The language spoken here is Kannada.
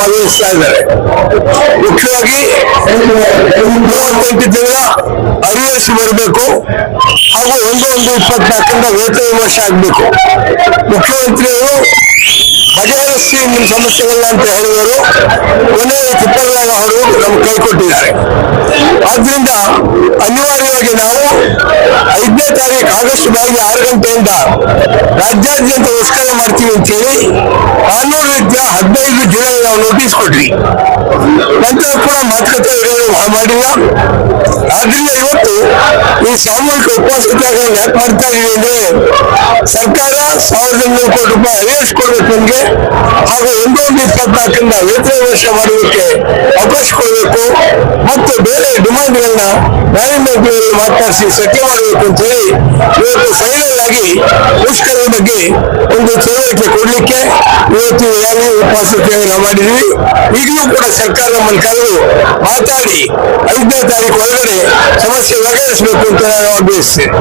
ಭಾಗವಹಿಸ್ತಾ ಇದ್ದಾರೆ. ಮುಖ್ಯವಾಗಿ 38 ತಿಂಗಳ ಅರಿಯರ್ಸ್ ಬರಬೇಕು ಹಾಗೂ 1/1/24 ವೇತನ ವಿಮರ್ಶೆ ಆಗಬೇಕು. ಮುಖ್ಯಮಂತ್ರಿಯವರು ಬಗೆಹರಿಸಿ ನಿಮ್ಮ ಸಮಸ್ಯೆಗಳನ್ನ ಅಂತ ಹೇಳಿದರು. ಕೊನೆ ತಿಪ್ಪರಲಾಗ ಅವರು ನಮ್ಗೆ ಕೈ ಕೊಟ್ಟಿದ್ದಾರೆ. ಆದ್ರಿಂದ ಅನಿವಾರ್ಯವಾಗಿ ನಾವು 5ನೇ ತಾರೀಕು ಆಗಸ್ಟ್ 6 ಗಂಟೆಯಿಂದ ರಾಜ್ಯಾದ್ಯಂತ ಮುಷ್ಕರ ಮಾಡ್ತೀವಿ ಅಂತ ಹೇಳಿ ಕಾನೂನು ರೀತ್ಯ 15 ಜುಲೈ ನಾವು ನೋಟಿಸ್ ಕೊಟ್ವಿ. ನಂತರ ಕೂಡ ಮಾತುಕತೆ ಮಾಡಿಲ್ಲ. ಆದ್ರಿಂದ ಇವತ್ತು ಈ ಸಾಮೂಹಿಕ ಉಪವಾಸ ಸತ್ಯಾಗ್ರಹ ಯಾಕೆ ಮಾಡ್ತಾ ಇದೀವಿ ಅಂದ್ರೆ ಸರ್ಕಾರ 1,200 ಕೋಟಿ ರೂಪಾಯಿ ಅರಿಯರ್ಸ್ ಕೊಡ್ಬೇಕು ನಮ್ಗೆ, ಹಾಗೂ 1/1/24 ವೇತನ ವಿಮರ್ಶೆ ಮಾಡೋದಕ್ಕೆ ಅವಕಾಶ ಕೊಡಬೇಕು ಮತ್ತು ಬೇರೆ ಡಿಮಾಂಡ್ಗಳನ್ನ ನ್ಯಾಯಮಂತ್ರಿಗಳಲ್ಲಿ ಮಾತನಾಡಿಸಿ ಸೆಟ್ಲ್ ಮಾಡಬೇಕು ಅಂತ ಹೇಳಿ ಇವತ್ತು ಫೈನಲ್ ಆಗಿ ಮುಷ್ಕರದ ಬಗ್ಗೆ ಒಂದು ತಿಳುವಳಿಕೆ ಕೊಡ್ಲಿಕ್ಕೆ ಇವತ್ತು ರ್ಯಾಲಿ ಉಪವಾಸ ಸತ್ಯಾಗ್ರಹ ಮಾಡಿದ್ವಿ. ಈಗಲೂ ಕೂಡ ಸರ್ಕಾರ ನಮ್ಮನ್ನು ಕರೆದು ಮಾತಾಡಿ 5ನೇ ತಾರೀಕು ಒಳಗಡೆ ಸಮಸ್ಯೆ ಬಗೆಹರಿಸಬೇಕು ಅಂತ ನಾನು ಆಗ್ರಹಿಸ್ತೇನೆ.